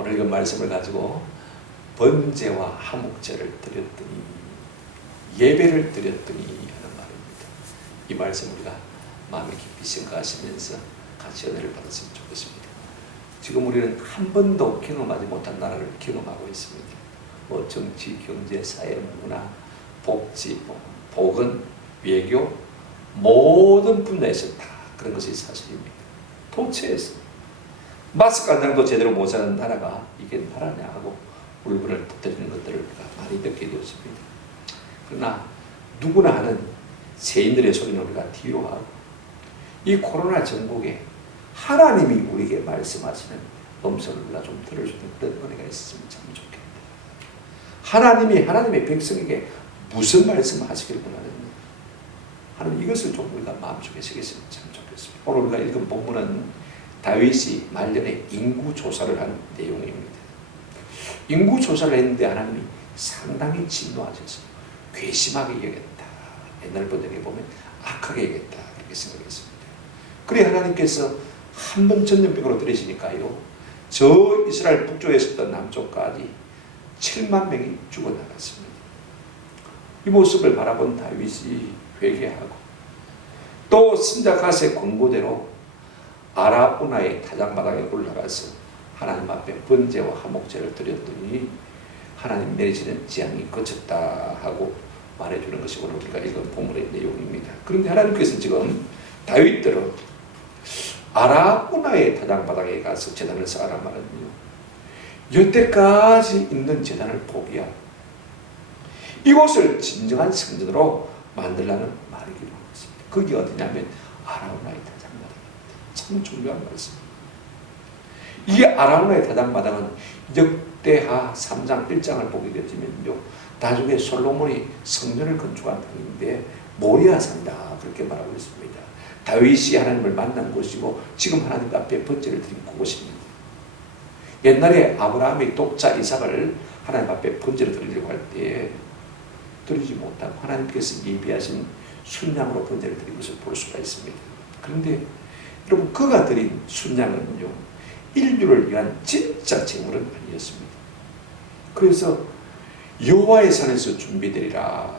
오늘 이 말씀을 가지고 번제와 화목제를 드렸더니 예배를 드렸더니 하는 말입니다. 이 말씀 우리가 마음에 깊이 생각하시면서 같이 은혜를 받았으면 좋겠습니다. 지금 우리는 한 번도 경험하지 못한 나라를 경험하고 있습니다. 뭐 정치, 경제, 사회, 문화, 복지, 보건, 외교 모든 분야에서 다 그런 것이 사실입니다. 도처에서 마스크 한 장도 제대로 못 사는 나라가 이게 나라냐 하고 울분을 터뜨리는 것들을 우리가 많이 듣게 되었습니다. 그러나 누구나 하는 세인들의 소리는 우리가 뒤로 하고 이 코로나 전국에 하나님이 우리에게 말씀하시는 음성을 우리가 좀 들을 수 있는 그런 은혜가 있었으면 참 좋겠다. 하나님이 하나님의 백성에게 무슨 말씀을 하시기를 원하느냐, 하나님 이것을 좀 우리가 마음속에 새겼으면 참 좋겠습니다. 오늘 우리가 읽은 본문은 다윗이 말년에 인구조사를 한 내용입니다. 인구조사를 했는데 하나님이 상당히 진노하셔서 괘씸하게 여겼다. 옛날 번역에 보면 악하게 여겼다. 이렇게 생각했습니다. 그래 하나님께서 한 번 전염병으로 들이시니까요, 저 이스라엘 북쪽에 있었던 남쪽까지 7만 명이 죽어나갔습니다. 이 모습을 바라본 다윗이 회개하고 또 선자 갓의 권고대로 아라우나의 타작마당에 올라가서 하나님 앞에 번제와 화목제를 드렸더니 하나님 내리시는 재앙이 그쳤다 하고 말해주는 것이 오늘 우리가 읽은 본문의 내용입니다. 그런데 하나님께서 지금 다윗대로 아라우나의 타작마당에 가서 제단을 쌓아라 말하면요, 여태까지 있는 제단을 포기하고 이곳을 진정한 성전으로 만들라는 말이기도 하겠습니다. 그게 어디냐면 아라우나의 타작마당입니다. 참 중요한 말씀입니다. 이 아라우나의 타작마당은 역대하 3장 1장을 보게 되면요, 나중에 솔로몬이 성전을 건축한 땅인데 모리아산이다 그렇게 말하고 있습니다. 다윗이 하나님을 만난 곳이고 지금 하나님 앞에 번제를 드린 그곳입니다. 옛날에 아브라함이 독자 이삭을 하나님 앞에 번제를 드리려고 할 때 드리지 못하고 하나님께서 예비하신 순양으로 번제를 드린 것을 볼 수가 있습니다. 그런데 여러분, 그가 드린 순양은요, 인류를 위한 진짜 제물은 아니었습니다. 그래서 여호와의 산에서 준비되리라,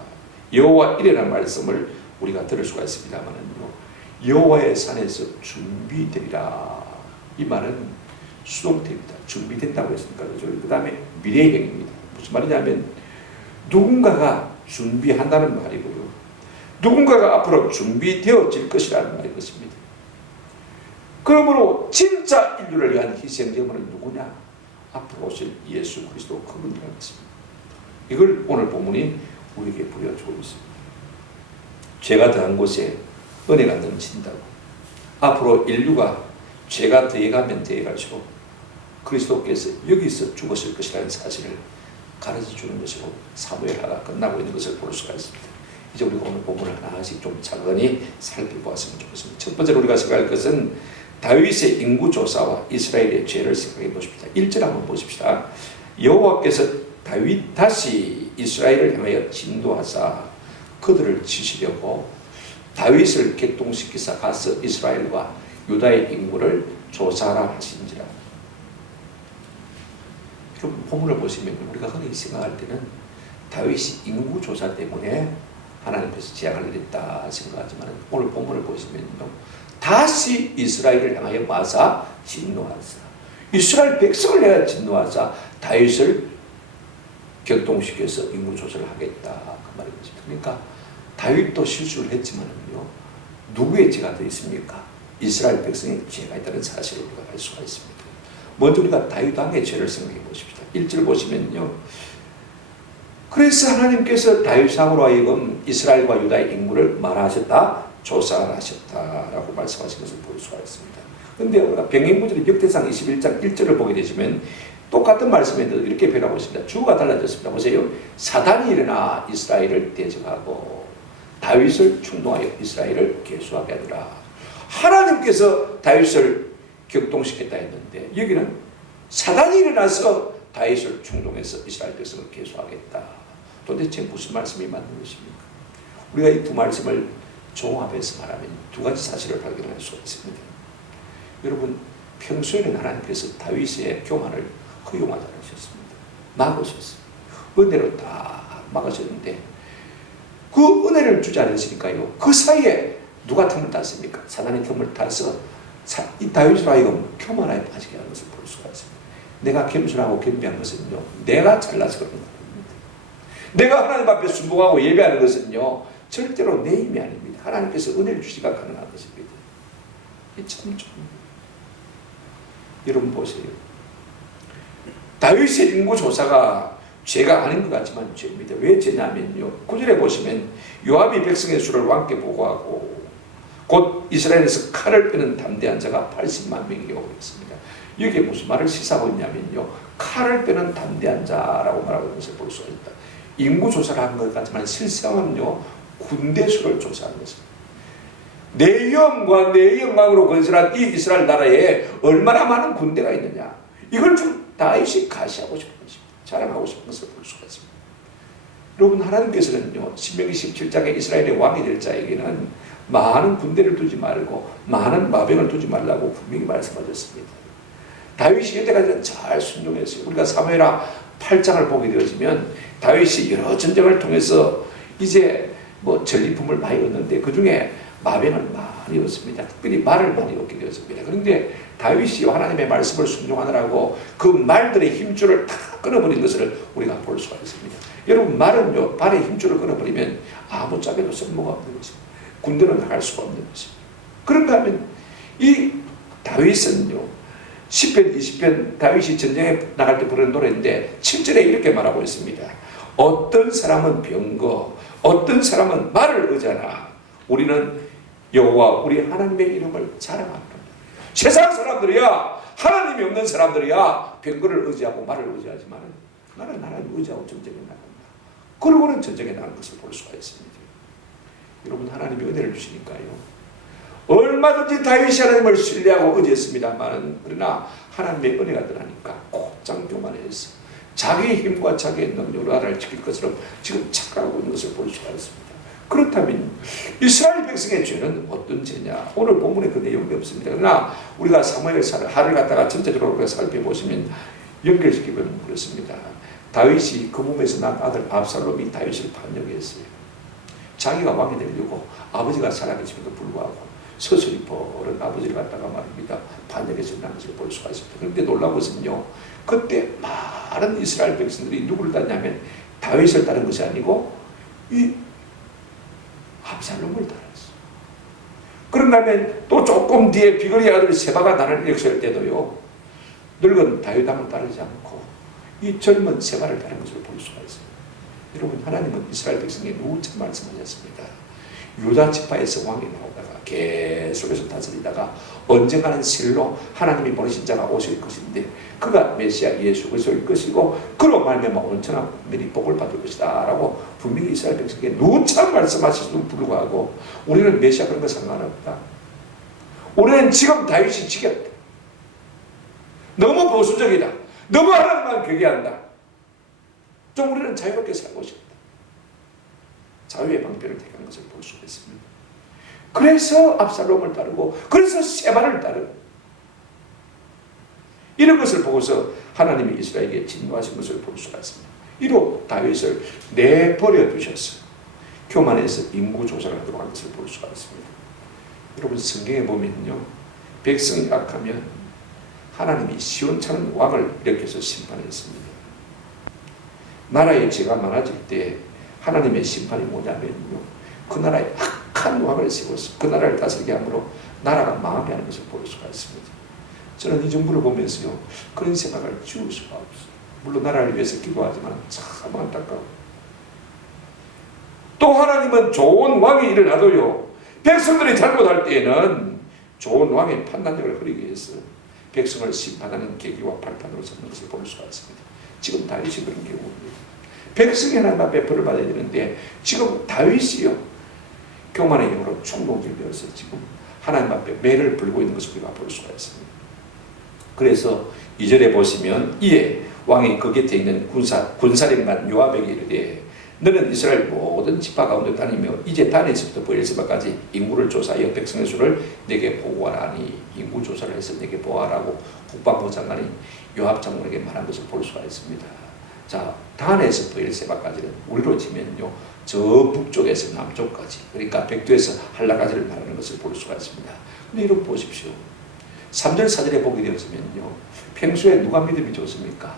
여호와 이레라는 말씀을 우리가 들을 수가 있습니다만은요, 여호와의 산에서 준비되리라, 이 말은 수동태입니다. 준비된다고 했으니까 그죠. 그 다음에 미래형입니다. 무슨 말이냐면 누군가가 준비한다는 말이고요, 누군가가 앞으로 준비되어질 것이라는 말인 것입니다. 그러므로 진짜 인류를 위한 희생제물은 누구냐? 앞으로 오실 예수 그리스도 그분이라는 것입니다. 이걸 오늘 본문이 우리에게 보여주고 있습니다. 죄가 더한 곳에 은혜가 넘친다고, 앞으로 인류가 죄가 더해가면 더해갈수록 그리스도께서 여기서 죽었을 것이라는 사실을 가르쳐주는 것으로 사무엘하가 끝나고 있는 것을 볼 수가 있습니다. 이제 우리가 오늘 본문을 하나씩 좀 차근히 살펴보았으면 좋겠습니다. 첫 번째로 우리가 생각할 것은 다윗의 인구조사와 이스라엘의 죄를 생각해 보십시다. 1절 한번 보십시다. 여호와께서 다윗 다시 이스라엘을 향하여 진도하사 그들을 치시려고 다윗을 격동시키사 가서 이스라엘과 유다의 인구를 조사하라 하신지라. 여러분, 본문을 보시면 우리가 흔히 생각할 때는 다윗이 인구조사 때문에 하나님께서 재앙을 내렸다 생각하지만 오늘 본문을 보시면요, 다시 이스라엘을 향하여 마사 진노하사, 이스라엘 백성을 향하여 진노하사 다윗을 격동시켜서 인구조사를 하겠다 그 말인 것입니다. 그러니까 다윗도 실수를 했지만요, 누구의 죄가 더 있습니까? 이스라엘 백성의 죄가 있다는 사실을 우리가 알 수가 있습니다. 먼저 우리가 다윗 왕의 죄를 생각해 보십시다. 1절 보시면요, 그래서 하나님께서 다윗왕으로 하여금 이스라엘과 유다의 인구를 말하셨다, 조사하셨다라고 말씀하신 것을 볼 수가 있습니다. 그런데 우리가 병행구절의 역대상 21장 1절을 보게 되시면 똑같은 말씀인데도 이렇게 표현하고 있습니다. 주어가 달라졌습니다. 보세요. 사단이 일어나 이스라엘을 대적하고 다윗을 충동하여 이스라엘을 계수하게 하더라. 하나님께서 다윗을 격동시켰다 했는데 여기는 사단이 일어나서 다윗을 충동해서 이스라엘 백성을 계수하겠다. 도대체 무슨 말씀이 맞는 것입니까? 우리가 이 두 말씀을 종합해서 말하면 두 가지 사실을 발견할 수 있습니다. 여러분, 평소에는 하나님께서 다윗의 교만을 허용하지 않으셨습니다. 막으셨어요. 은혜로 딱 막으셨는데 그 은혜를 주지 않으시니까요. 그 사이에 누가 틈을 땄습니까? 사단이 틈을 타서 이 다윗으로 하여금 교만에 빠지게 하는 것을 볼 수가 있습니다. 내가 겸손하고 겸비한 것은요, 내가 잘나서 그런 겁니다. 내가 하나님 앞에 순종하고 예배하는 것은요, 절대로 내 힘이 아닙니다. 하나님께서 은혜를 주시가 가능한 것입니다. 이게 참 좀, 여러분 보세요. 다윗의 인구조사가 죄가 아닌 것 같지만 죄입니다. 왜 죄냐면요, 9절에 보시면 요압이 백성의 수를 왕께 보고하고 곧 이스라엘에서 칼을 빼는 담대한 자가 80만 명이라고 했습니다. 여기에 무슨 말을 시사하고 있냐면요, 칼을 빼는 담대한 자라고 말하고 있는 것을 볼 수가 있다. 인구조사를 한 것 같지만 실상은요, 군대 수를 조사한 것입니다. 내 영과 내 영광으로 건설한 이 이스라엘 나라에 얼마나 많은 군대가 있느냐, 이걸 좀 다윗이 가시하고 싶은 것입니다. 자랑하고 싶은 것을 볼 수가 있습니다. 여러분, 하나님께서는요, 신명기 17장에 이스라엘의 왕이 될 자에게는 많은 군대를 두지 말고 많은 마병을 두지 말라고 분명히 말씀하셨습니다. 다윗이 여태까지 잘 순종했어요. 우리가 사무엘하 8장을 보게 되어지면 다윗이 여러 전쟁을 통해서 이제 전리품을 많이 얻는데 그 중에 마병을 많이 얻습니다. 특별히 말을 많이 얻게 되었습니다. 그런데 다윗이 하나님의 말씀을 순종하느라고 그 말들의 힘줄을 다 끊어버린 것을 우리가 볼 수가 있습니다. 여러분, 말은요, 발의 힘줄을 끊어버리면 아무짝에도 쓸모가 없는 것입니다. 군대로 나갈 수가 없는 것입니다. 그런가 하면 이 다윗은요, 10편, 20편 다윗이 전쟁에 나갈 때 부르는 노래인데 7절에 이렇게 말하고 있습니다. 어떤 사람은 병거, 어떤 사람은 말을 의지하나 우리는 여호와 우리 하나님의 이름을 자랑합니다. 세상 사람들이야, 하나님이 없는 사람들이야 병거를 의지하고 말을 의지하지만 나는 하나님을 의지하고 전쟁에 나간다. 그러고는 전쟁에 나가는 것을 볼 수가 있습니다. 여러분, 하나님이 은혜를 주시니까요, 얼마든지 다윗이 하나님을 신뢰하고 의지했습니다만, 그러나 하나님의 은혜가 들어가니까 곧장 교만해서 자기의 힘과 자기의 능력으로 나라를 지킬 것처럼 지금 착각하고 있는 것을 볼 수가 있습니다. 그렇다면 이스라엘 백성의 죄는 어떤 죄냐? 오늘 본문에 그 내용이 없습니다. 그러나 우리가 사무엘하를 갖다가 전체적으로 우리가 살펴보시면 연결시키면 그렇습니다. 다윗이 그 몸에서 난 아들 압살롬이 다윗을 반역했어요. 자기가 왕이 되려고 아버지가 살아계심에도 불구하고 서서히 버른 아버지를 갖다가 말입니다, 반역해서 난 것을 볼 수가 있습니다. 그런데 놀라운 것은요, 그때 많은 이스라엘 백성들이 누구를 따르냐면 다윗을 따른 것이 아니고 이 압살롬을 따랐어요. 그런다면 또 조금 뒤에 비거리 아들 세바가 나를 일으켰을 때도요, 늙은 다윗왕을 따르지 않고 이 젊은 세바를 따른 것을 볼 수가 있습니다. 여러분, 하나님은 이스라엘 백성에 누차 말씀하셨습니다. 유다 지파에서 왕이 나오다가 계속해서 다스리다가 언젠가는 실로 하나님이 보내신 자가 오실 것인데 그가 메시아 예수 그리스도일 것이고 그로 말미암아 온전한 국민이 복을 받을 것이다 라고 분명히 이스라엘 백성에게 누차 말씀하시도 불구하고 우리는 메시아 그런 거 상관없다. 우리는 지금 다윗이 지겼다. 너무 보수적이다. 너무 하나님만 괴계한다. 좀 우리는 자유롭게 살고 싶다. 자유의 방편을 택한 것을 볼 수가 있습니다. 그래서 압살롬을 따르고 그래서 세바를 따르고 이런 것을 보고서 하나님이 이스라엘에게 진노하신 것을 볼 수가 있습니다. 이로 다윗을 내버려 두셨어요. 교만해서 인구조사를 하도록 한 것을 볼 수가 있습니다. 여러분, 성경에 보면요, 백성이 악하면 하나님이 시원찮은 왕을 일으켜서 심판했습니다. 나라에 죄가 많아질 때 하나님의 심판이 뭐냐면요, 그 나라에 악한 왕을 세워서 그 나라를 다스리게 함으로 나라가 망하게 하는 것을 볼 수가 있습니다. 저는 이 정부를 보면서요, 그런 생각을 지울 수가 없어요. 물론 나라를 위해서 기도하지만 참 안타까워. 또 하나님은 좋은 왕이 일어나도요, 백성들이 잘못할 때에는 좋은 왕의 판단력을 흐리기 위해서 백성을 심판하는 계기와 발판으로 삼는 것을 볼 수가 있습니다. 지금 다윗이 그런 경우입니다. 백성이 하나님 앞에 벌을 받아야 되는데 지금 다윗이요, 교만의 영으로 충동적이어서 지금 하나님 앞에 매를 불고 있는 것을 우리가 볼 수가 있습니다. 그래서 2절에 보시면 이에 왕이 그 곁에 있는 군사령관 요압에게 이르되 너는 이스라엘 모든 지파 가운데 다니며 이제 단에서부터 브엘세바까지 인구를 조사하여 백성의 수를 내게 보고하라니 인구 조사를 해서 내게 보아라고 국방부 장관이 요압 장군에게 말한 것을 볼 수가 있습니다. 자, 단에서 브엘세바까지는 우리로 치면요 저 북쪽에서 남쪽까지 그러니까 백두에서 한라까지를 말하는 것을 볼 수가 있습니다. 근데 이렇게 보십시오. 3절 4절에 보게 되었으면요 평소에 누가 믿음이 좋습니까?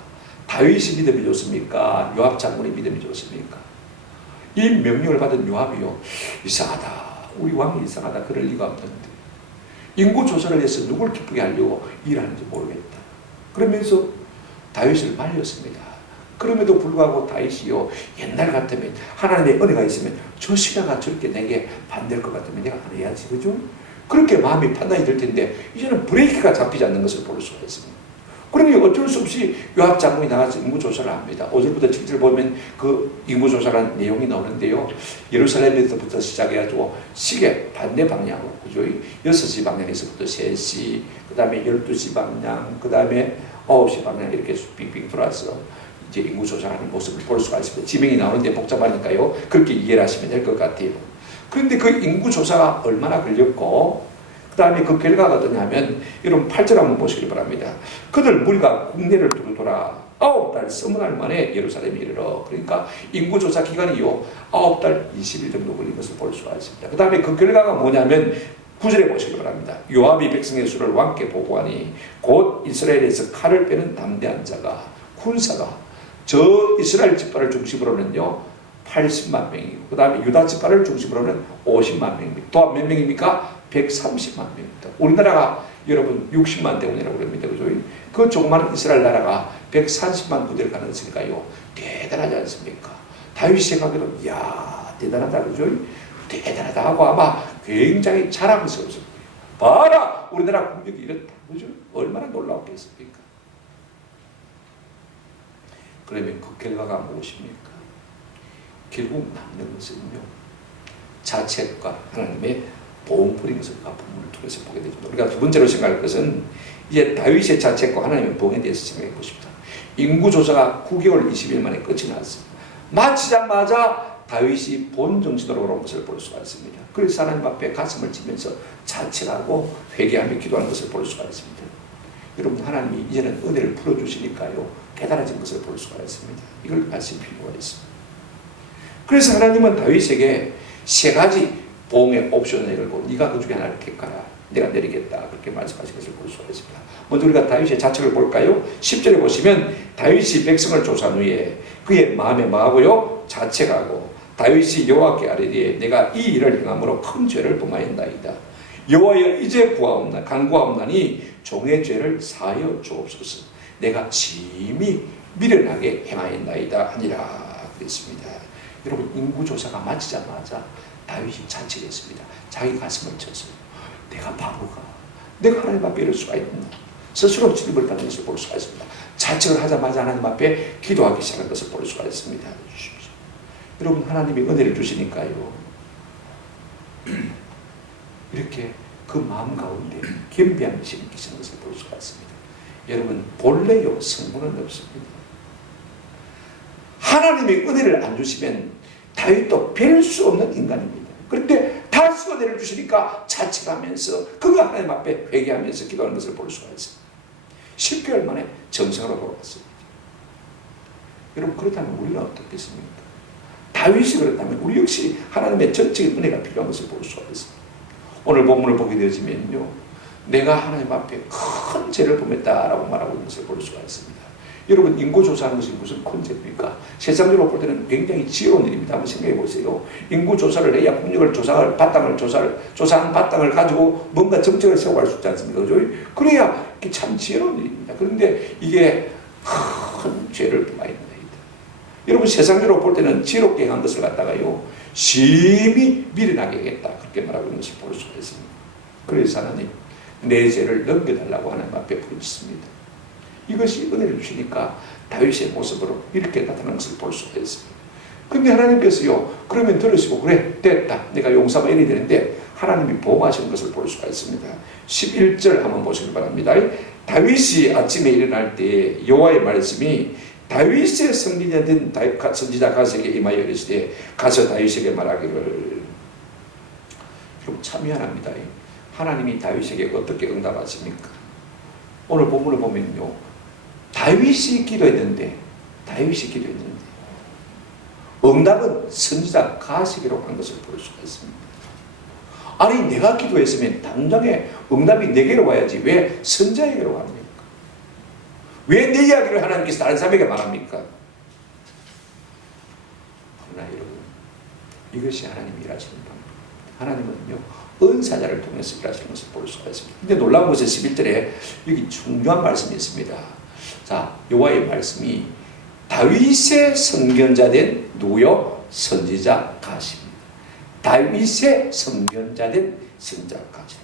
다윗이 믿음이 좋습니까? 요압 장군의 믿음이 좋습니까? 이 명령을 받은 요압이요 이상하다 우리 왕이 이상하다 그럴 리가 없는데 인구 조사를 해서 누굴 기쁘게 하려고 일하는지 모르겠다 그러면서 다윗을 말렸습니다. 그럼에도 불구하고 다윗이요 옛날 같으면 하나님의 은혜가 있으면 저 신하가 저렇게 내게 반대할 것 같으면 내가 안 해야지 그죠? 그렇게 마음이 판단이 될 텐데 이제는 브레이크가 잡히지 않는 것을 볼 수가 있습니다. 그러니 어쩔 수 없이 요압 장군이 나가서 인구조사를 합니다. 5절부터 7절 보면 그 인구조사라는 내용이 나오는데요. 예루살렘에서부터 시작해가지고 시계 반대 방향으로 그죠? 6시 방향에서부터 3시 그 다음에 12시 방향 그 다음에 9시 방향 이렇게 빙빙 돌아서 이제 인구조사하는 모습을 볼 수가 있습니다. 지명이 나오는데 복잡하니까요. 그렇게 이해를 하시면 될 것 같아요. 그런데 그 인구조사가 얼마나 걸렸고 그 다음에 그 결과가 어떠냐면 여러분 8절 한번 보시길 바랍니다. 그들 무리가 국내를 두루 돌아 9달 20날 만에 예루살렘에 이르러 그러니까 인구조사 기간이요 9달 20일 정도 걸린 것을 볼 수가 있습니다. 그 다음에 그 결과가 뭐냐면 9절에 보시길 바랍니다. 요압이 백성의 수를 왕께 보고하니 곧 이스라엘에서 칼을 빼는 담대한 자가 군사가 저 이스라엘 지파를 중심으로는요 80만 명이고 그 다음에 유다 지파를 중심으로는 50만 명입니다. 또한 몇 명입니까? 130만 명입니다. 우리나라가 여러분 60만 대원이라고 그럽니다. 그죠? 그 조그마한 이스라엘 나라가 130만 부대를 가능했으니까요. 대단하지 않습니까? 다윗이 생각해도 이야 대단하다 그죠? 대단하다 하고 아마 굉장히 자랑스러웠을 거예요. 봐라 우리나라 국력이 이렇다 그죠? 얼마나 놀라웠겠습니까? 그러면 그 결과가 무엇입니까? 결국 남는 것은요 자책과 하나님의 보응부린 것을 본문을 통해서 보게 되죠. 우리가 두 번째로 생각할 것은 이제 다윗의 자책과 하나님의 보응에 대해서 생각해 보십시다. 인구조사가 9개월 20일 만에 끝이 났습니다. 마치자마자 다윗이 본 정신으로 돌아온 것을 볼 수가 있습니다. 그래서 하나님 앞에 가슴을 치면서 자책하고 회개하며 기도하는 것을 볼 수가 있습니다. 여러분 하나님이 이제는 은혜를 풀어주시니까요 깨달아진 것을 볼 수가 있습니다. 이걸 아실 필요가 있습니다. 그래서 하나님은 다윗에게 세 가지 보응의 옵션을 내걸고 네가 그 중에 하나를 택하라. 내가 내리겠다. 그렇게 말씀하신 것을 볼 수가 있습니다. 먼저 우리가 다윗의 자책을 볼까요? 10절에 보시면 다윗이 백성을 조사한 후에 그의 마음에 망하고요 자책하고 다윗이 여호와께 아뢰되 내가 이 일을 행함으로 큰 죄를 범하였나이다. 여호와여 이제 간구하옵나니 종의 죄를 사하여 주옵소서. 내가 심히 미련하게 행하였나이다 하니라 그랬습니다. 여러분 인구조사가 마치자마자 다윗이 자책했습니다. 자기 가슴을 쳐서 내가 바보가 내가 하나님 앞에 이럴 수가 있나 스스로 질문을 받는 것을 볼 수가 있습니다. 자책을 하자마자 하나님 앞에 기도하기 시작한 것을 볼 수가 있습니다. 여러분 하나님이 은혜를 주시니까요 이렇게 그 마음 가운데 겸비함이 심기시는 것을 볼 수가 있습니다. 여러분 본래요 성분은 없습니다. 하나님이 은혜를 안 주시면 다윗도 뵐 수 없는 인간입니다. 그런데 다시 은혜를 주시니까 자책하면서 그가 하나님 앞에 회개하면서 기도하는 것을 볼 수가 있습니다. 10개월 만에 정상으로 돌아왔습니다. 여러분 그렇다면 우리는 어떻겠습니까? 다윗이 그렇다면 우리 역시 하나님의 전적인 은혜가 필요한 것을 볼 수가 있습니다. 오늘 본문을 보게 되어지면요 내가 하나님 앞에 큰 죄를 범했다라고 말하고 있는 것을 볼 수가 있습니다. 여러분 인구조사하는 것이 무슨 큰 죄입니까? 세상적으로 볼 때는 굉장히 지혜로운 일입니다. 한번 생각해 보세요. 인구조사를 해야 국력을 조사한 바탕을 가지고 뭔가 정책을 세워갈 수 있지 않습니까? 그죠? 그래야 이게 참 지혜로운 일입니다. 그런데 이게 큰 죄를 범하였나이다. 여러분 세상적으로 볼 때는 지혜롭게 행한 것을 갖다가요 심히 미련하게 하겠다 그렇게 말하고 있는 것을 볼 수가 있습니다. 그래서 하나님 내 죄를 넘겨달라고 하나님 앞에 부르짖습니다. 이것이 은혜를 주시니까 다윗의 모습으로 이렇게 나타나는 것을 볼 수가 있습니다. 그런데 하나님께서요 그러면 들으시고 그래 됐다 내가 용서가 이래야 되는데 하나님이 보호하시는 것을 볼 수가 있습니다. 11절 한번 보시기 바랍니다. 다윗이 아침에 일어날 때 여호와의 말씀이 다윗의 성기냐 된 선지자 가세에게 임하여 이르시되 가서 다윗에게 말하기를. 그럼 참 미안합니다. 하나님이 다윗에게 어떻게 응답하십니까? 오늘 본문을 보면요, 다윗이 기도했는데 응답은 선지자 가세에게로 간 것을 볼 수가 있습니다. 아니, 내가 기도했으면 당장에 응답이 내게로 와야지 왜 선지자에게로 갑니까? 왜 내 이야기를 하나님께서 다른 사람에게 말합니까? 그러나 여러분, 이것이 하나님이 일하시는 방법입니다. 하나님은요, 은사자를 통해서 일하시는 것을 볼 수가 있습니다. 근데 놀라운 것은 11절에 여기 중요한 말씀이 있습니다. 자, 여호와의 말씀이 다윗의 선견자 된 누구요? 선지자 가십니다. 다윗의 선견자 된 선지자 가시다.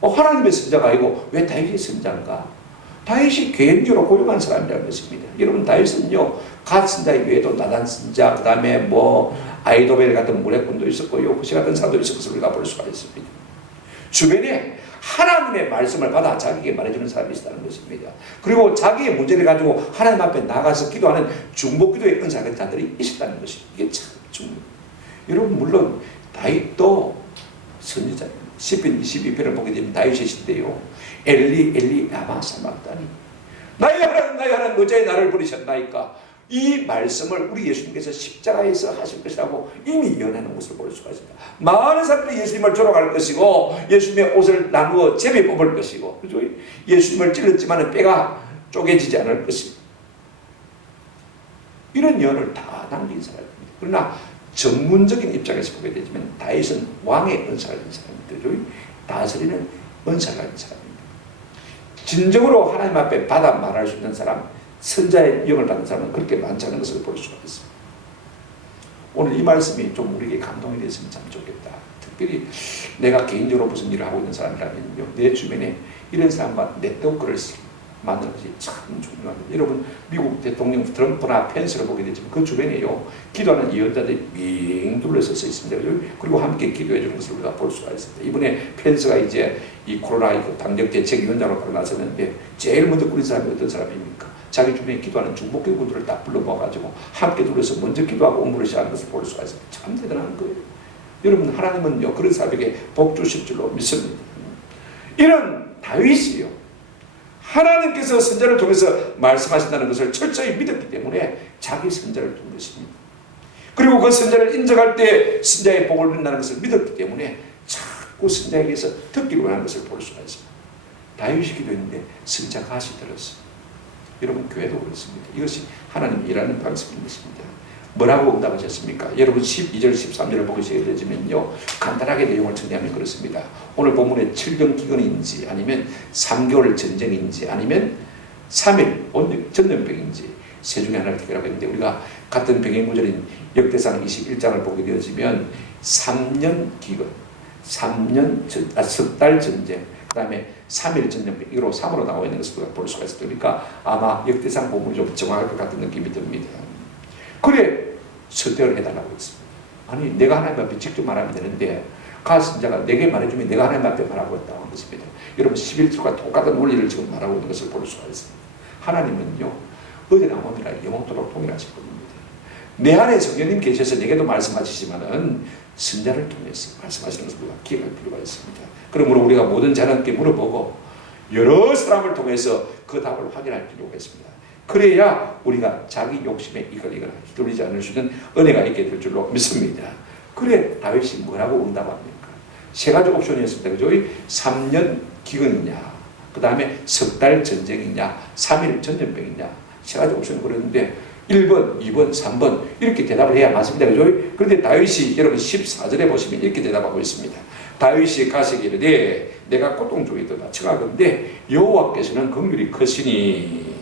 하나님의 선지자가 아니고 왜 다윗의 선지자인가? 다윗이 개인적으로 고용한 사람이라는 것입니다. 여러분, 다윗은요, 갓 선지자 외에도 나단 선지자, 그 다음에 아이도벨 같은 무례꾼도 있었고 요구시 같은 사람도 있었고 것을 우리가 볼 수가 있습니다. 주변에 하나님의 말씀을 받아 자기에게 말해주는 사람이 있다는 것입니다. 그리고 자기의 문제를 가지고 하나님 앞에 나가서 기도하는 중보기도의 은사가 자들이 있었다는 것입니다. 이게 참 중요해요. 여러분, 물론 다윗도 선지자입니다. 시편 22편을 보게 되면 다윗의 시대요, 엘리 라마 사막다니, 나의 하나님 어찌 나를 버리셨나이까. 이 말씀을 우리 예수님께서 십자가에서 하실 것이라고 이미 예언하는 것을 볼 수가 있습니다. 많은 사람들이 예수님을 조롱할 것이고 예수님의 옷을 나누어 제비 뽑을 것이고, 그죠? 예수님을 찔렀지만 뼈가 쪼개지지 않을 것이고, 이런 예언을 다 남긴 사람입니다. 그러나 전문적인 입장에서 보게 되지만 다윗은 왕의 은사가 있는 사람입니다. 다스리는 은사가 있는 사람입니다. 진정으로 하나님 앞에 받아 말할 수 있는 사람, 선자의 영을 받는 사람은 그렇게 많지 않은 것을 볼 수가 있습니다. 오늘 이 말씀이 좀 우리에게 감동이 됐으면 참 좋겠다. 특별히 내가 개인적으로 무슨 일을 하고 있는 사람이라면요, 내 주변에 이런 사람과 네트워크를 만드는 것이 참 중요합니다. 여러분, 미국 대통령 트럼프나 펜스를 보게 되지만 그 주변에요, 기도하는 예언자들이 빙 둘러서 서 있습니다. 그리고 함께 기도해 주는 것을 우리가 볼 수가 있습니다. 이번에 펜스가 이제 이 코로나19 당력 대책 위원장으로 바로 나섰는데 제일 먼저 꾸린 사람이 어떤 사람입니까? 자기 주변에 기도하는 중보기도들을 다 불러 모아가지고 함께 둘러서 먼저 기도하고 업무를 시작하는 것을 볼 수가 있습니다. 참 대단한 거예요. 여러분, 하나님은요, 그런 사람에게 복 주실 줄로 믿습니다. 이런 다윗이요, 하나님께서 선자를 통해서 말씀하신다는 것을 철저히 믿었기 때문에 자기 선자를 둔 것입니다. 그리고 그 선자를 인정할 때 선자의 복을 받는다는 것을 믿었기 때문에 자꾸 선자에게서 듣기를 원하는 것을 볼 수가 있습니다. 다윗이 기도했는데 선자가 다시 들었습니다. 여러분, 교회도 그렇습니다. 이것이 하나님이 일하는 방식인 것입니다. 뭐라고 응답하셨습니까? 여러분, 12절 13절을 보시게 되면요, 간단하게 내용을 정리하면 그렇습니다. 오늘 본문에 7경 기근인지 아니면 3개월 전쟁인지 아니면 3일 전염병인지 세 중에 하나를 택하라고 했는데, 우리가 같은 병행 구절인 역대상 21장을 보게 되어지면 3년 기근, 석 달 전쟁, 그 다음에 3일 전염병, 이거로 3으로 나와 있는 것을 볼 수가 있습니다. 그러니까 아마 역대상 본문이 좀 정확할 것 같은 느낌이 듭니다. 그래, 선택을 해달라고 했습니다. 아니, 내가 하나님 앞에 직접 말하면 되는데 가선자가 내게 말해주면 내가 하나님 앞에 말하고 있다고 하는 것입니다. 여러분, 11절과 똑같은 원리를 지금 말하고 있는 것을 볼 수가 있습니다. 하나님은요, 어디나 오늘나 영원토록 동일하실 겁니다. 내 안에 성령님 계셔서 내게도 말씀하시지만은 선자를 통해서 말씀하시는 것을 우리가 기억할 필요가 있습니다. 그러므로 우리가 모든 자녀께 물어보고 여러 사람을 통해서 그 답을 확인할 필요가 있습니다. 그래야 우리가 자기 욕심에 이끌리거나 휘둘리지 않을 수 있는 은혜가 있게 될 줄로 믿습니다. 그래, 다윗이 뭐라고 응답합니까? 세 가지 옵션이었습니다. 그죠? 3년 기근이냐, 그 다음에 석 달 전쟁이냐, 3일 전염병이냐, 세 가지 옵션을 그렸는데 1번, 2번, 3번 이렇게 대답을 해야 맞습니다. 그죠? 그런데 다윗이 여러분 14절에 보시면 이렇게 대답하고 있습니다. 다윗이 가시기를 이르되 내가 고통 중이도다 청하건대 여호와께서는 긍휼이 크시니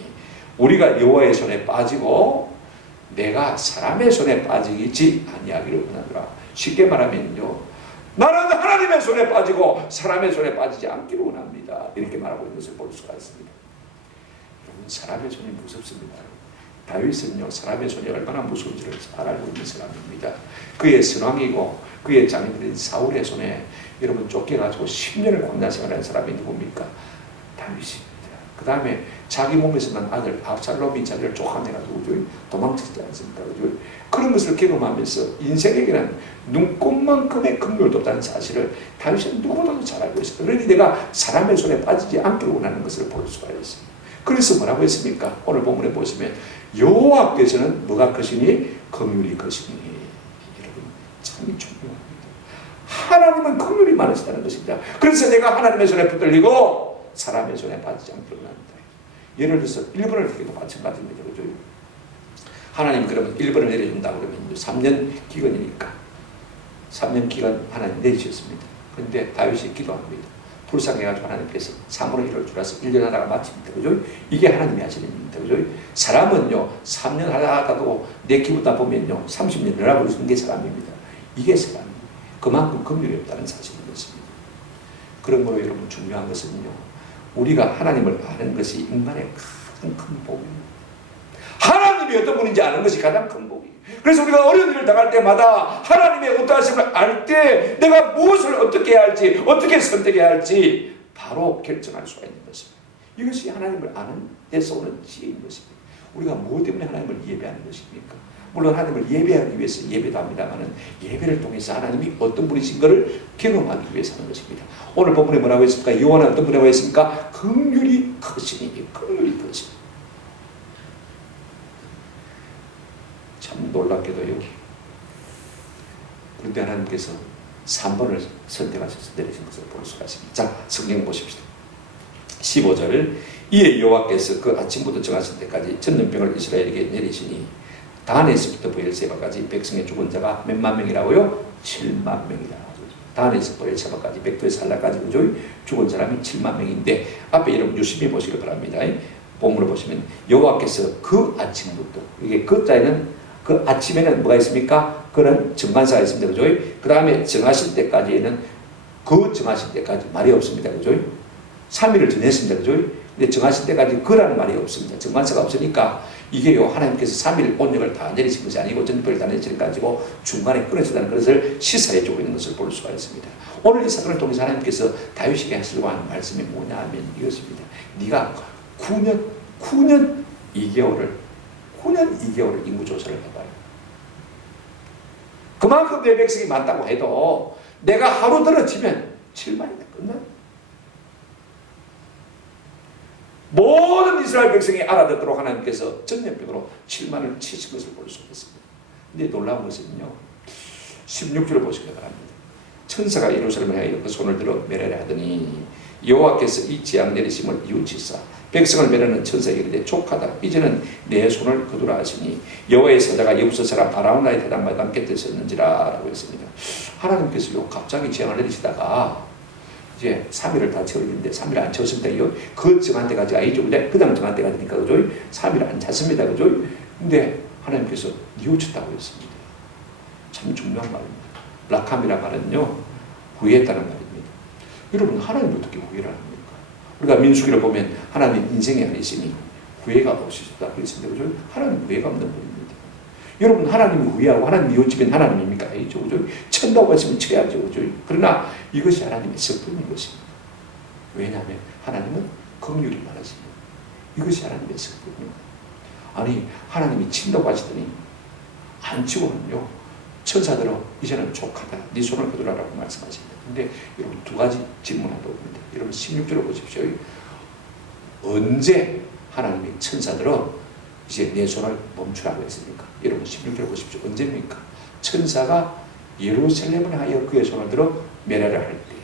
우리가 여호와의 손에 빠지고 내가 사람의 손에 빠지지 아니하기를 원하노라. 쉽게 말하면요, 나는 하나님의 손에 빠지고 사람의 손에 빠지지 않기를 원합니다. 이렇게 말하고 있는 것을 볼 수가 있습니다. 여러분, 사람의 손이 무섭습니다. 다윗은요, 사람의 손이 얼마나 무서운지를 잘 알고 있는 사람입니다. 그의 선왕이고 그의 장인들인 사울의 손에 여러분 쫓겨가지고 10년을 광야 생활한 사람이 누굽니까? 다윗입니다. 그 다음에 자기 몸에서 난 아들 압살롬이 자기를 쫓아내가지고 도망쳤지 않습니까? 그런 것을 경험하면서 인생에게는 눈꽃만큼의 긍휼도 없다는 사실을 다윗은 누구보다도 잘 알고 있습니다. 그러니 내가 사람의 손에 빠지지 않기를 원하는 것을 볼 수가 있습니다. 그래서 뭐라고 했습니까? 오늘 본문에 보시면 여호와께서는 뭐가 크시니? 긍휼이 크시니. 여러분 참 중요합니다. 하나님은 긍휼이 많으시다는 것입니다. 그래서 내가 하나님의 손에 붙들리고 사람의 손에 빠지지 않기를 원합니다. 예를 들어서 1번을 드리기도 마찬가지입니다. 그죠? 하나님 그러면 1번을 내려준다 그러면 3년 기간이니까 3년 기간 하나님 내리셨습니다. 그런데 다윗이 기도합니다. 불쌍해가지고 하나님께서 3분의 1을 줄여서 1년 하다가 마칩니다. 그죠? 이게 하나님이 하시는 일입니다. 그죠? 사람은요 3년 하다가도 내 기보다 보면요 30년 늘어나고 있는 게 사람입니다. 이게 사람입니다. 그만큼 긍휼이 없다는 사실인 것입니다. 그런 거로 여러분 중요한 것은요 우리가 하나님을 아는 것이 인간의 가장 큰 복입니다. 하나님이 어떤 분인지 아는 것이 가장 큰 복이에요. 그래서 우리가 어려운 일을 당할 때마다 하나님의 어떠하심을 알 때 내가 무엇을 어떻게 해야 할지 어떻게 선택해야 할지 바로 결정할 수가 있는 것입니다. 이것이 하나님을 아는 데서 오는 지혜인 것입니다. 우리가 무엇 때문에 하나님을 예배하는 것입니까? 물론 하나님을 예배하기 위해서 예배도 합니다만 예배를 통해서 하나님이 어떤 분이신 것을 경험하기 위해서 하는 것입니다. 오늘 본문에 뭐라고 했습니까? 여호와는 어떤 분이라고 했습니까? 긍휼이 크시니. 긍휼이 크시니. 참 놀랍게도요. 그런데 하나님께서 3번을 선택하셔서 내리신 것을 볼 수가 있습니다. 자, 성경 보십시오. 15절 이에 여호와께서 그 아침부터 정하신 때까지 전염병을 이스라엘에게 내리시니 단에서부터 브엘세바까지 백성의 죽은 자가 몇만 명이라고요? 7만 명이라. 단에서 브엘세바까지 백도에서 할라까지 죽은 사람이 7만 명인데 앞에 여러분 유심히 보시길 바랍니다. 본문을 보시면 여호와께서 그 아침부터 이게 그 자에는 그 아침에는 뭐가 있습니까? 그는 정관사가 있습니다. 그죠? 그 다음에 정하실 때까지에는 그 정하실 때까지 말이 없습니다. 그죠? 3일을 정했습니다. 그죠? 근데 정하실 때까지 그라는 말이 없습니다. 정관사가 없으니까 이게요 하나님께서 3일 온역을 다 내리신 것이 아니고 전염병을 다 내리신 것이 가지고 중간에 끊어졌다는 것을 시사해 주고 있는 것을 볼 수가 있습니다. 오늘 이 사건을 통해서 하나님께서 다윗에게 하시려고 하는 말씀이 뭐냐 하면 이것입니다. 네가 9년 2개월을 인구조사를 해봐요. 그만큼 내 백성이 많다고 해도 내가 하루 떨어지면 7만이면 끝나. 모든 이스라엘 백성이 알아듣도록 하나님께서 전염병으로 7만을 치신 것을 볼 수 있습니다. 근데 놀라운 것은요 16절을 보시기 바랍니다. 천사가 예루살렘에 향하여 그 손을 들어 멸하려 하더니 여호와께서 이 재앙 내리심을 이웃지사 백성을 멸하는 천사에게 이르되 족하다. 이제는 내 손을 거두라 하시니 여호와의 사자가 여부서 사람 아라우나의 대당마당 곁에 섰는지라 라고 했습니다. 하나님께서요 갑자기 재앙을 내리시다가 이제 3일을 다 채웠는데 3일 안 채웠습니다. 그 정한 때까지 아니죠. 그냥 정한 때가 되니까 그죠? 3일 안 찼습니다. 그죠? 근데 하나님께서 뉘우쳤다고 했습니다. 참 중요한 말입니다. 라캄이란 말은요 후회했다는 말입니다. 여러분 하나님 어떻게 후회를 합니까? 우리가 민수기를 보면 하나님 인생이 아니시니 후회가 없으셨다 그랬습니다. 그죠? 하나님 후회가 없는 분입니다. 여러분 하나님이 후회하고 하나님 뉘우치면 하나님입니까? 아니죠. 그죠? 천다고 하시면 쳐야죠. 그죠? 그러나 이것이 하나님의 성품인 것입니다. 왜냐하면 하나님은 긍휼이 많으십니다. 이것이 하나님의 성품입니다. 아니 하나님이 친다고 하시더니 안 치고는요 천사들은 이제는 족하다. 네 손을 거두라라고 말씀하십니다. 근데 여러분 두 가지 질문하고 봅니다. 여러분 16절을 보십시오. 언제 하나님의 천사들은 이제 내 손을 멈추라고 했습니까? 여러분 16절 보십시오. 언제입니까? 천사가 예루살렘을 하여 그의 손을 들어 멸하려 할 때.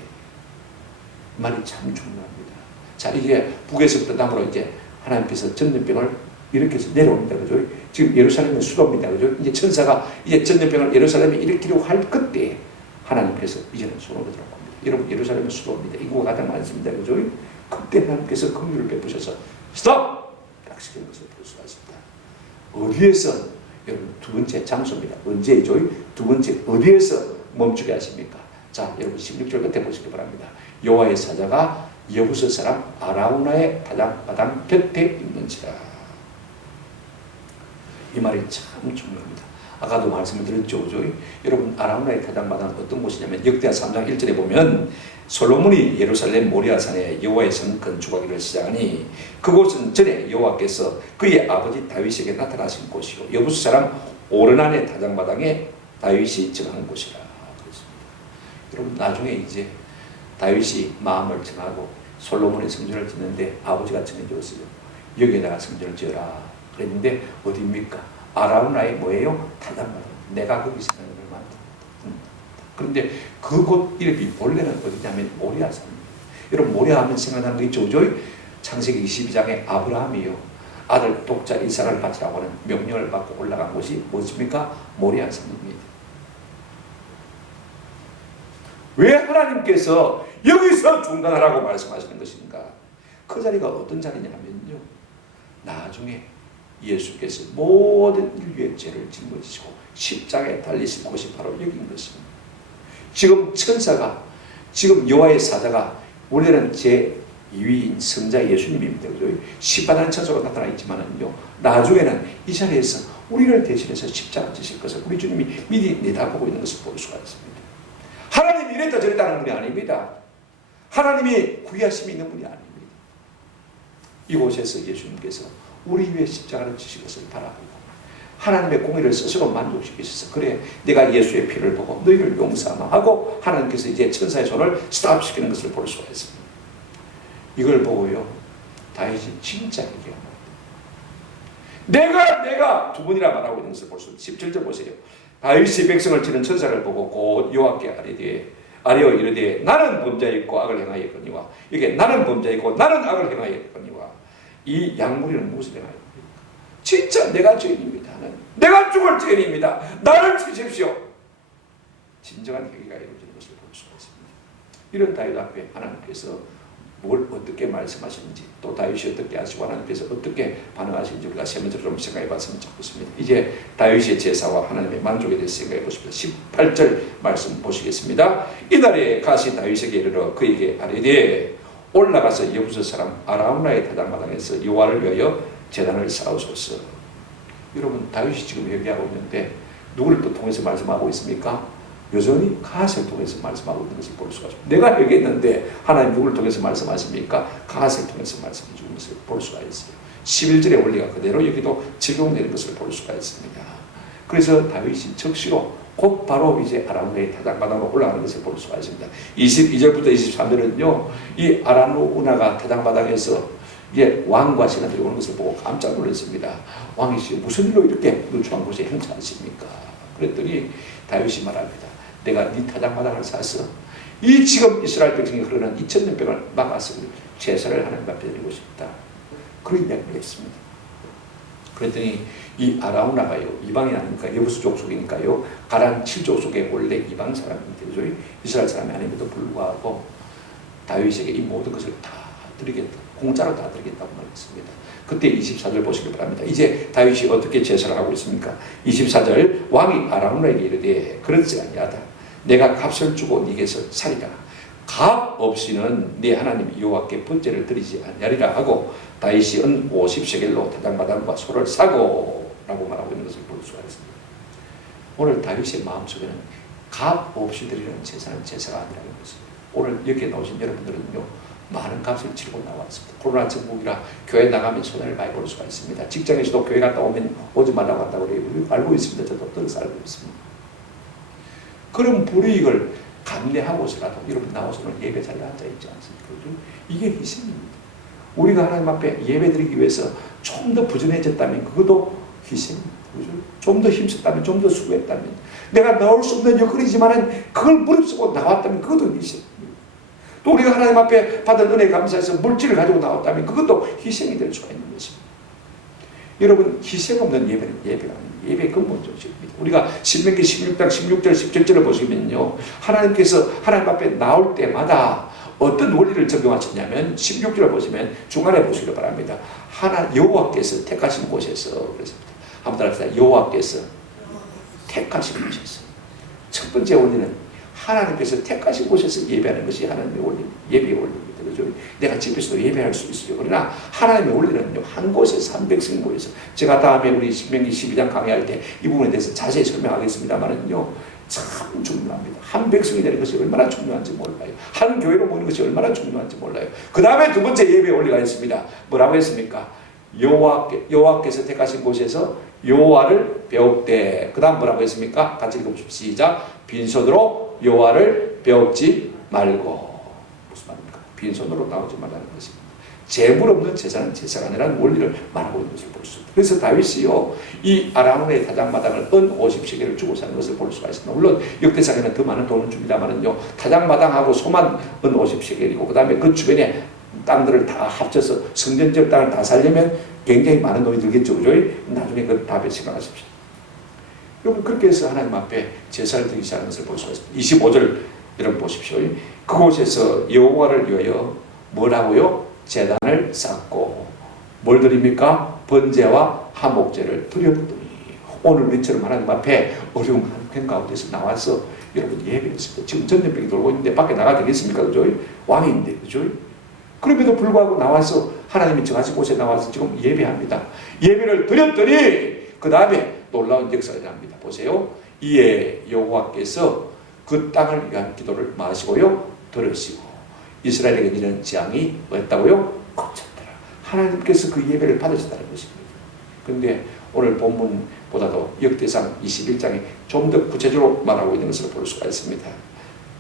말이 참 중요합니다. 자 이게 북에서부터 남으로 이제 하나님께서 전염병을 일으켜서 내려옵니다. 그죠? 지금 예루살렘은 수도입니다. 그죠? 이제 천사가 이제 전염병을 예루살렘에 일으키려고 할 그때 하나님께서 이제는 손으로 들어올 겁니다. 여러분 예루살렘은 수도입니다. 인구가 가장 많습니다. 그죠? 그때 하나님께서 긍휼을 베푸셔서 스톱! 딱 시키는 것을 볼 수가 있습니다. 어디에서? 여러분 두 번째 장소입니다. 언제죠? 두 번째 어디에서 멈추게 하십니까? 자 여러분 16절 끝에 보시기 바랍니다. 여호와의 사자가 여부서 사람 아라우나의 바당 곁에 있는지라. 이 말이 참 중요합니다. 아까도 말씀을 드렸죠. 그죠? 여러분 아라우나의 타작마당은 어떤 곳이냐면 역대하 3장 1절에 보면 솔로몬이 예루살렘 모리아산에 여호와의 성 건축하기를 시작하니 그곳은 전에 여호와께서 그의 아버지 다윗에게 나타나신 곳이요 여부스 사람 오르난의 타작마당에 다윗이 정한 곳이라 그랬습니다. 여러분 나중에 이제 다윗이 마음을 정하고 솔로몬의 성전을 짓는데 아버지가 정해줬어요. 여기에다가 성전을 지어라 그랬는데 어디입니까? 아라우나의 뭐예요? 타작마당. 내가 거기서 성전을 만든다. 그런데 그곳 이름이 본래는 어디냐면 모리아산입니다. 여러분 모리아 하면 생각나는 거 있죠? 그죠? 창세기 22장에 아브라함이요 아들 독자 이삭을 바치라고 하는 명령을 받고 올라간 곳이 무엇입니까? 모리아산입니다. 왜 하나님께서 여기서 중단하라고 말씀하시는 것인가? 그 자리가 어떤 자리냐면요 나중에 예수께서 모든 인류의 죄를 짊어지시고 십자가에 달리신 곳이 바로 여기인 것입니다. 지금 천사가 지금 여호와의 사자가 원래는 제2위인 성자 예수님입니다. 십바다는 천사로 나타나 있지만은요 나중에는 이 자리에서 우리를 대신해서 십자가 지실 것을 우리 주님이 미리 내다보고 있는 것을 볼 수가 있습니다. 하나님이 이랬다 저랬다 하는 분이 아닙니다. 하나님이 구하심이 있는 분이 아닙니다. 이곳에서 예수님께서 우리 위에 십자가를 지실 것을 바라보고 하나님의 공의를 스스로 만족시키셔서 그래 내가 예수의 피를 보고 너희를 용서하마 하고 하나님께서 이제 천사의 손을 스탑시키는 것을 볼 수가 있습니다. 이걸 보고요 다윗이 진짜 얘기합니다. 내가 두 번이나 말하고 있는 것을 볼 수 있습니다. 17절 보세요. 다윗이 백성을 치는 천사를 보고 곧 여호와께 아뢰어 이르되 나는 범죄했고 악을 행하였거니와 이게 나는 범죄했고 나는 악을 행하였거니와 이 양무리는 무엇을 행하였습니까? 진짜 내가 죄인입니다. 내가 죽을 죄인입니다. 나를 치십시오. 진정한 회개가 이루어지는 것을 볼 수가 있습니다. 이런 다윗 앞에 하나님께서 뭘 어떻게 말씀하시는지 또 다윗이 어떻게 하시고 하나님께서 어떻게 반응하시는지 우리가 세 번째로 좀 생각해 봤으면 좋겠습니다. 이제 다윗의 제사와 하나님의 만족에 대해서 생각해 보십시오. 18절 말씀 보시겠습니다. 이날에 가시 다윗에게 이르러 그에게 아뢰되 올라가서 여부스 사람 아라우나의 타작마당에서 여호와를 위하여 제단을 쌓으소서. 여러분 다윗이 지금 얘기하고 있는데 누구를 또 통해서 말씀하고 있습니까? 여전히 갓을 통해서 말씀하고 있는 것을 볼 수가 있습니다. 내가 얘기했는데 하나님 누구를 통해서 말씀하십니까? 갓을 통해서 말씀해 주는 것을 볼 수가 있어요. 11절의 원리가 그대로 여기도 적용되는 것을 볼 수가 있습니다. 그래서 다윗이 적시로 곧 바로 이제 아라우나의 타작마당으로 올라가는 것을 볼 수가 있습니다. 22절부터 23절은요 이 아라우나가 타작마당에서 이제 왕과 신하들이 오는 것을 보고 깜짝 놀랐습니다. 왕이 무슨 일로 이렇게 누추한 곳에 행차하십니까? 그랬더니 다윗이 말합니다. 내가 네 타작마당을 사서 이 지금 이스라엘 백성이 흐르는 2000년 병을 막아서 제사를 하나님 앞에 드리고 싶다. 그런 이야기를 했습니다. 그랬더니 이 아라우나가요 이방인 아닙니까? 여부스 족속이니까요 가란 7족 속에 원래 이방 사람인데 이스라엘 사람이 아님에도 불구하고 다윗에게 이 모든 것을 다 드리겠다. 공짜로 다 드리겠다고 말했습니다. 그때 24절 보시기 바랍니다. 이제 다윗이 어떻게 제사를 하고 있습니까? 24절 왕이 아라우나에게 이르되 그렇지 아니하다. 내가 값을 주고 네게서 살이라. 값 없이는 네 하나님 여호와께 번제를 드리지 아니하리라 하고 다윗이 은 50세겔로 타작마당과 소를 사고 라고 말하고 있는 것을 볼 수가 있습니다. 오늘 다윗의 마음속에는 값 없이 드리는 제사는 제사가 아니라는 것입니다. 오늘 여기에 나오신 여러분들은요 많은 값을 치르고 나왔습니다. 코로나 전국이라 교회 나가면 손해를 많이 볼 수가 있습니다. 직장에서도 교회 갔다 오면 오지 말라고 한다고 알고 있습니다. 저도 들어서 알고 있습니다. 그런 불이익을 감내하고서라도 여러분 나와서는 예배 자리에 앉아있지 않습니까? 이게 희생입니다. 우리가 하나님 앞에 예배 드리기 위해서 좀 더 부전해졌다면 그것도 희생입니다. 좀 더 힘썼다면 좀 더 수고했다면 내가 나올 수 없는 여건이지만 그걸 무릅쓰고 나왔다면 그것도 희생입니다. 또 우리가 하나님 앞에 받은 은혜 감사해서 물질을 가지고 나왔다면 그것도 희생이 될 수가 있는 것입니다. 여러분 희생 없는 예배는 예배가 아닙니다. 예배의 근본적입니다. 우리가 신명기 16장 16절 17절을 보시면요 하나님께서 하나님 앞에 나올 때마다 어떤 원리를 적용하셨냐면 16절을 보시면 중간에 보시기 바랍니다. 여호와께서 택하신 곳에서 그랬습니다. 한번 따라합시다. 여호와께서 택하신 곳에서 첫 번째 원리는 하나님께서 택하신 곳에서 예배하는 것이 하나님의 예배의 원리입니다. 그죠? 내가 집에서도 예배할 수 있어요. 그러나 하나님의 원리는요, 한 곳에서 한 백성이 모여서, 제가 다음에 우리 신명기 12장 강의할 때 이 부분에 대해서 자세히 설명하겠습니다만은요, 참 중요합니다. 한 백성이 되는 것이 얼마나 중요한지 몰라요. 한 교회로 모이는 것이 얼마나 중요한지 몰라요. 그 다음에 두 번째 예배 원리가 있습니다. 뭐라고 했습니까? 여호와께서 택하신 곳에서 여호와를 배웁되. 그 다음 뭐라고 했습니까? 같이 읽어보십시오. 시작. 빈손으로 여호와를 배웁지 말고. 무슨 말입니까? 빈손으로 나오지 말라는 것입니다. 재물 없는 제사는 제사가 아니라는 원리를 말하고 있는 것을 볼 수 있습니다. 그래서 다윗이요, 이 아람의 타작마당을 은 50세겔을 주고 사는 것을 볼 수가 있습니다. 물론 역대상에는 더 많은 돈을 줍니다만은요, 타작마당하고 소만 은 50세겔이고 그 다음에 그 주변에 땅들을 다 합쳐서 성전적 땅을 다 살려면 굉장히 많은 돈이 들겠죠. 그죠? 나중에 그 답에 생각하십시오. 여러분, 그렇게 해서 하나님 앞에 제사를 드리기 시작하는 것을 볼 수가 있습니다. 25절 여러분 보십시오. 그곳에서 여호와를 위하여 뭐라고요? 제단을 쌓고 뭘 드립니까? 번제와 화목제를 드렸더니. 오늘 우리처럼 하나님 앞에 어려운 한편 가운데서 나와서 여러분 예배했습니다. 지금 전염병이 돌고 있는데 밖에 나가야 되겠습니까? 그죠? 왕인데, 그죠? 그럼에도 불구하고 나와서 하나님이 정하신 곳에 나와서 지금 예배합니다. 예배를 드렸더니 그 다음에 놀라운 역사가 일어납니다. 보세요. 이에 여호와께서 그 땅을 위한 기도를 마시고요, 들으시고 이스라엘에게 이런 재앙이 뭐였다고요? 거쳤더라. 하나님께서 그 예배를 받으셨다는 것입니다. 그런데 오늘 본문보다도 역대상 21장에 좀 더 구체적으로 말하고 있는 것을 볼 수가 있습니다.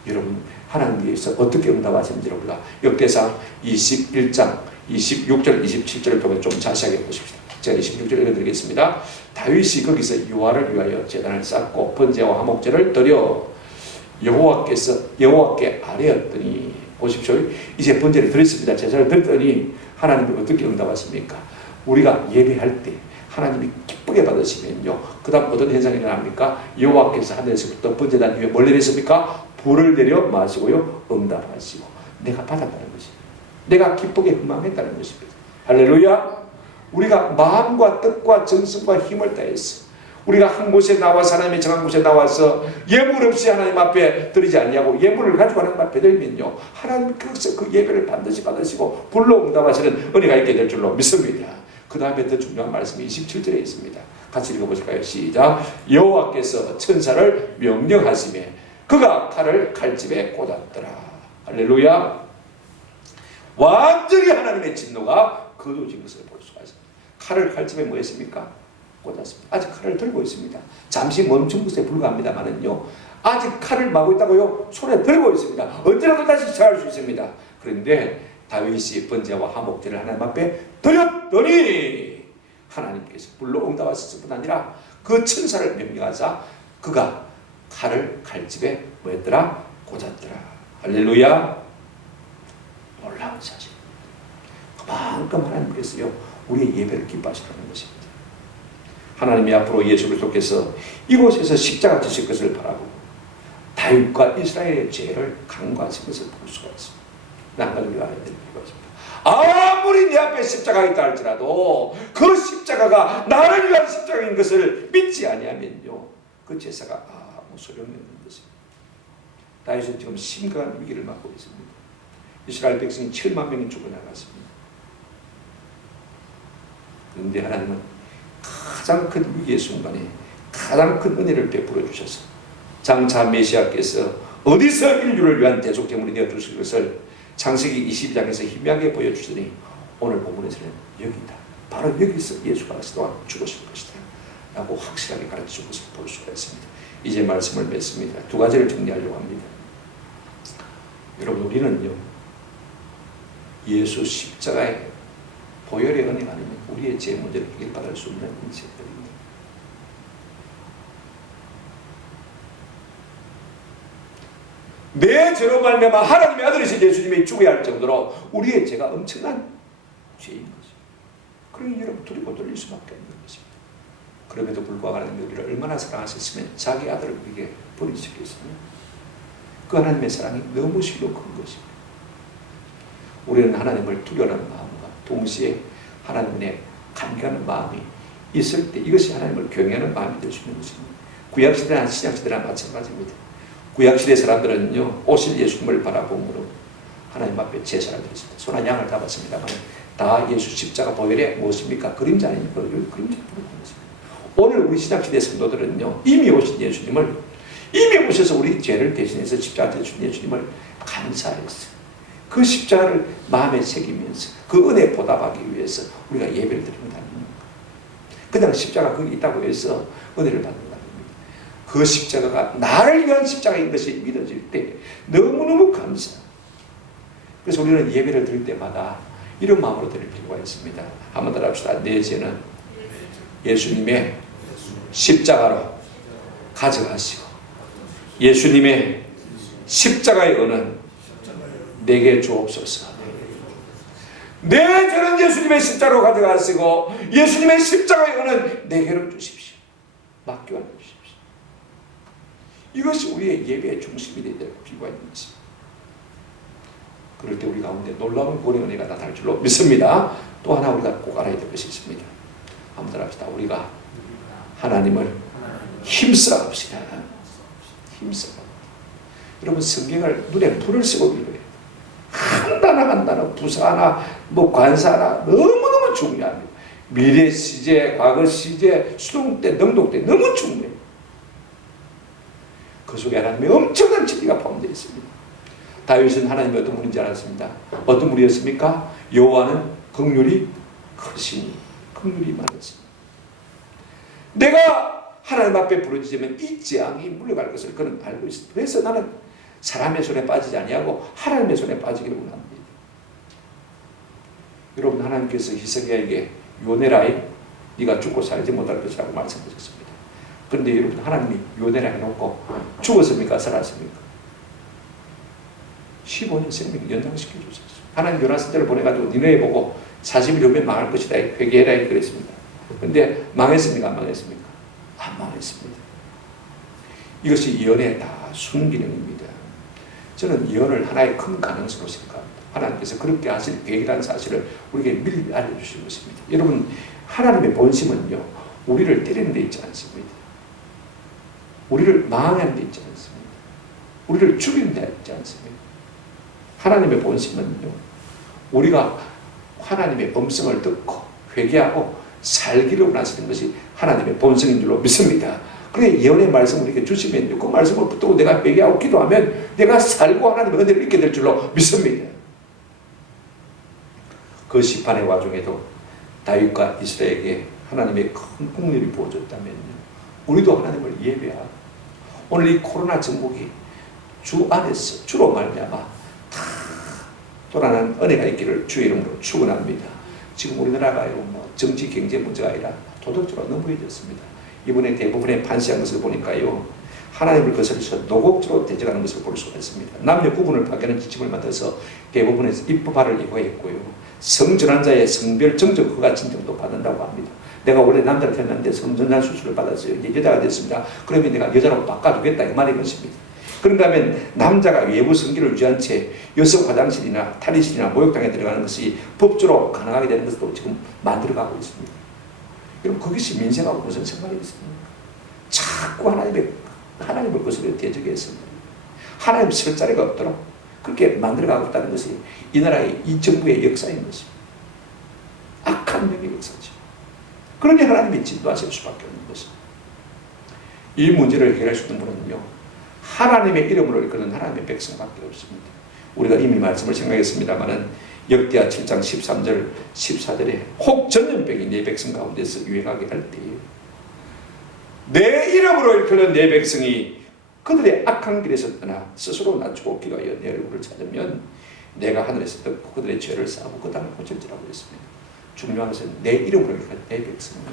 여러분, 하나님께서 어떻게 응답하시는지를 우리가 역대상 21장 26절 27절을 통해 좀 자세하게 보십시다. 제가 26절 읽어드리겠습니다. 다윗이 거기서 여호와를 위하여 제단을 쌓고 번제와 화목제를 드려 여호와께 아뢰었더니. 보십시오. 이제 번제를 드렸습니다. 제사를 드렸더니 하나님이 어떻게 응답하십니까? 우리가 예배할 때 하나님이 기쁘게 받으시면요, 그 다음 어떤 현상이 일어납니까? 여호와께서 하늘에서부터 번제단 위에 뭘 내렸습니까? 불을 내려 마시고요, 응답하시고 내가 받았다는 것입니다. 내가 기쁘게 흥망했다는 것입니다. 할렐루야. 우리가 마음과 뜻과 정성과 힘을 다해서 우리가 한 곳에 나와서 하나님의 정한 곳에 나와서 예물 없이 하나님 앞에 드리지 않냐고 예물을 가지고 하나님 앞에 드리면요, 하나님께서 그 예배를 반드시 받으시고 불로 응답하시는 은혜가 있게 될 줄로 믿습니다. 그 다음에 더 중요한 말씀이 27절에 있습니다. 같이 읽어보실까요? 시작. 여호와께서 천사를 명령하시매 그가 칼을 칼집에 꽂았더라. 할렐루야. 완전히 하나님의 진노가 거두어진 것을 볼 수가 있습니다. 칼을 칼집에 뭐 했습니까? 꽂았습니다. 아직 칼을 들고 있습니다. 잠시 멈춘 것에 불과합니다만은요, 아직 칼을 마고 있다고요? 손에 들고 있습니다. 언제라도 다시 시작할 수 있습니다. 그런데 다윗이 번제와 화목제를 하나님 앞에 드렸더니 하나님께서 불로 응답하셨을 뿐 아니라 그 천사를 명령하사 그가 칼을 칼집에 뭐였더라? 꽂았더라. 할렐루야. 놀라운 사실. 그만큼 하나님께서요, 우리의 예배를 기뻐하시라는 것입니다. 하나님이 앞으로 예수 그리스도께서 이곳에서 십자가 지실 것을 바라고 다윗과 이스라엘의 죄를 간과하신 것을 볼 수가 있습니다. 한 가지 우리가 알아야 될 필요가 있습니다. 아무리 내 앞에 십자가가 있다 할지라도 그 십자가가 나를 위한 십자가인 것을 믿지 아니하면요, 그 제사가 아무 소용이 없는 것입니다. 다윗은 지금 심각한 위기를 맞고 있습니다. 이스라엘 백성이 7만 명이 죽어나갔습니다. 그런데 하나님은 가장 큰 위기의 순간에 가장 큰 은혜를 베풀어 주셔서 장차 메시아께서 어디서 인류를 위한 대속제물이 되어 주실 것을 창세기 22장에서 희미하게 보여주시니 오늘 본문에서는 여기다, 바로 여기서 예수가 죽으실 것이다 라고 확실하게 가르쳐 준 것을 볼 수가 있습니다. 이제 말씀을 맺습니다. 두 가지를 정리하려고 합니다. 여러분, 우리는요, 예수 십자가의 보혈의 은혜 아니면 우리의 죄 문제를 해결받을 수 없는 인생들입니다. 내 죄로 말미암아 하나님의 아들이신 예수님이 죽어야 할 정도로 우리의 죄가 엄청난 죄인 것입니다. 그러니 여러분 두리고 돌릴 수밖에 없는 것입니다. 그럼에도 불구하고 하나님이 우리를 얼마나 사랑하셨으면 자기 아들을 우리에게 버리셨겠습니까? 그 하나님의 사랑이 너무 실로 큰 것입니다. 우리는 하나님을 두려워하는 마음과 동시에 하나님의 감격하는 마음이 있을 때 이것이 하나님을 경외하는 마음이 될 수 있는 것입니다. 구약시대나 신약시대나 마찬가지입니다. 구약시대 사람들은요, 오실 예수님을 바라보므로 하나님 앞에 제사를 드렸습니다. 소나 양을 잡았습니다만 다 예수 십자가 보혈의 무엇입니까? 그림자 아닙니까? 그림자 부르는 것입니다. 오늘 우리 신약시대 성도들은요, 이미 오신 예수님을, 이미 오셔서 우리 죄를 대신해서 십자가 되신 예수님을 감사해서 그 십자가를 마음에 새기면서 그 은혜 보답하기 위해서 우리가 예배를 드리는 거 아닙니까? 그냥 십자가 거기 있다고 해서 은혜를 받는 거 아닙니다. 그 십자가가 나를 위한 십자가인 것이 믿어질 때 너무너무 감사. 그래서 우리는 예배를 드릴 때마다 이런 마음으로 드릴 필요가 있습니다. 한번 더 합시다. 내 죄는 예수님의 십자가로 가져가시고 예수님의 십자가의 은은 내게 주옵소서. 내 죄는 예수님의 십자가로 가져가시고 예수님의 십자가의 은은 내게로 주십시오. 맡겨 주십시오. 이것이 우리의 예배의 중심이 되어야 될 필요가 있는 것입니다. 그럴 때 우리 가운데 놀라운 구원의 은혜가 나타날 줄로 믿습니다. 또 하나 우리가 꼭 알아야 될 것이 있습니다. 한번 합시다. 우리가 하나님을 힘써 합시다. 힘써. 여러분 성경을 눈에 불을 쓰고 읽어요. 한 단어 한 단어, 부사 하나, 관사 하나 너무너무 중요합니다. 미래 시제, 과거 시제, 수동 때, 능동 때 너무 중요해요. 그 속에 하나님의 엄청난 진리가 포함되어 있습니다. 다윗은 하나님의 어떤 분인지 알았습니다. 어떤 분이었습니까? 여호와는 긍휼이 크시니 긍휼이 많으십니다. 내가 하나님 앞에 부르짖으면 이 재앙이 물러갈 것을 그는 알고 있습니다. 그래서 나는 사람의 손에 빠지지 아니하고 하나님의 손에 빠지기를 원합니다. 여러분, 하나님께서 히스기야에게 요내라, 네가 죽고 살지 못할 것이라고 말씀하셨습니다. 그런데 여러분, 하나님이 요내라 해놓고 죽었습니까? 살았습니까? 15년 생명 연장시켜 주셨어요. 하나님 요나 선지자를 보내가지고 니네에 보고 40일 후에 망할 것이다 회개해라 그랬습니다. 그런데 망했습니까? 안 망했습니까? 안 망했습니다. 이것이 예언의 다 순기능입니다. 저는 예언을 하나의 큰 가능성으로 생각합니다. 하나님께서 그렇게 하실 계획이라는 사실을 우리에게 미리 알려주신 것입니다. 여러분, 하나님의 본심은요, 우리를 때리는 데 있지 않습니다. 우리를 망하는 데 있지 않습니다. 우리를 죽이는 데 있지 않습니다. 하나님의 본심은요, 우리가 하나님의 음성을 듣고 회개하고 살기를 원하시는 것이 하나님의 본성인 줄로 믿습니다. 그래, 예언의 말씀을 이렇게 주시면 그 말씀을 붙들고 내가 회개하고 기도하면 내가 살고 하나님의 은혜를 잊게 될 줄로 믿습니다. 그 시판의 와중에도 다윗과 이스라엘에게 하나님의 큰 국률이 부어졌다면요, 우리도 하나님을 예배하고 오늘 이 코로나 정복이 주 안에서 주로 말미암아 다 돌아가는 은혜가 있기를 주의 이름으로 축원합니다. 지금 우리나라가 정치 경제 문제가 아니라 도덕적으로 너무해졌습니다. 이번에 대부분의 판시한 것을 보니까요, 하나님을 거슬려서 노곡적으로 대적하는 것을 볼 수가 있습니다. 남녀 구분을 파괴하는 지침을 만들어서 대부분에서 입법화를 예고했고요, 성전환자의 성별 정적 허가 진정도 받는다고 합니다. 내가 원래 남자를 태어났는데 성전환 수술을 받았어요. 이제 여자가 됐습니다. 그러면 내가 여자로 바꿔주겠다 이 말인 것입니다. 그런가 하면 남자가 외부 성기를 유지한 채 여성 화장실이나 탈의실이나 목욕탕에 들어가는 것이 법적으로 가능하게 되는 것도 지금 만들어가고 있습니다. 여러분, 그것이 민생하고 무슨 상관이 있습니까? 자꾸 하나님을 거슬려 대적해서 하나님 설 자리가 없도록 그렇게 만들어가고 있다는 것이 이 나라의 이 정부의 역사인 것입니다. 악한 명의 역사죠. 그러니 하나님이 진도하실 수밖에 없는 것입니다. 이 문제를 해결할 수 있는 분은요, 하나님의 이름으로 이끄는 하나님의 백성밖에 없습니다. 우리가 이미 말씀을 생각했습니다마는 역대하 7장 13절 14절에 혹 전염병이 내 백성 가운데서 유행하게 할 때에 내 이름으로 일컫는 내 백성이 그들의 악한 길에서 떠나 스스로 낮추고 기도하여 내 얼굴을 찾으면 내가 하늘에서 듣고 그들의 죄를 사하고 그 땅을 고칠지라고 했습니다. 중요한 것은 내 이름으로 일컫는 내 백성입니다.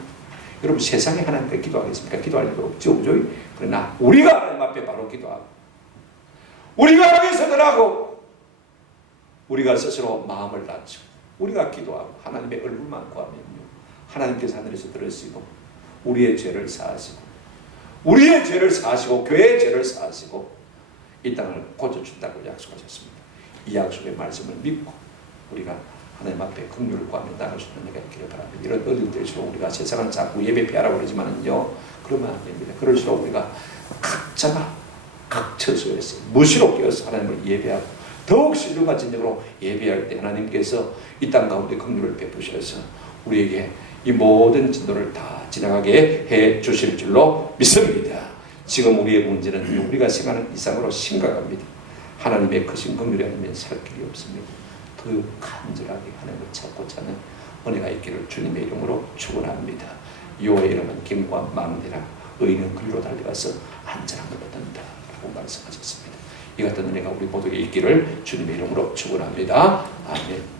여러분, 세상에 하나님께 기도하겠습니까? 기도할 일도 없죠. 그러나 우리가 하나님 앞에 바로 기도하고 우리가 하나님께 서들하고 우리가 스스로 마음을 낮추고 우리가 기도하고 하나님의 얼굴만 구하면요, 하나님께서 하늘에서 들으시고 우리의 죄를 사하시고 교회의 죄를 사하시고 이 땅을 고쳐준다고 약속하셨습니다. 이 약속의 말씀을 믿고 우리가 하나님 앞에 긍휼을 구하며 나갈 수 있는 내가 있기를 바랍니다. 이런 어려움들일수록 우리가 세상은 자꾸 예배 피하라고 그러지만은요, 그러면 안 됩니다. 그럴수록 우리가 각자가 각 처소에서 무시로 깨어서 하나님을 예배하고 더욱 신령과 진정으로 예배할 때 하나님께서 이 땅 가운데 긍휼을 베푸셔서 우리에게 이 모든 진도를 다 지나가게 해 주실 줄로 믿습니다. 지금 우리의 문제는 우리가 생각하는 이상으로 심각합니다. 하나님의 크신 긍휼이 아니면 살 길이 없습니다. 더 간절하게 하나님을 찾고자 하는 은혜가 있기를 주님의 이름으로 축원합니다. 여호와의 이름은 김과 망대라 의인은 그리로 달려가서 안전한 것을 얻는다 라고 말씀하셨습니다. 이 같은 은혜가 우리 모두에게 있기를 주님의 이름으로 축원합니다. 아멘.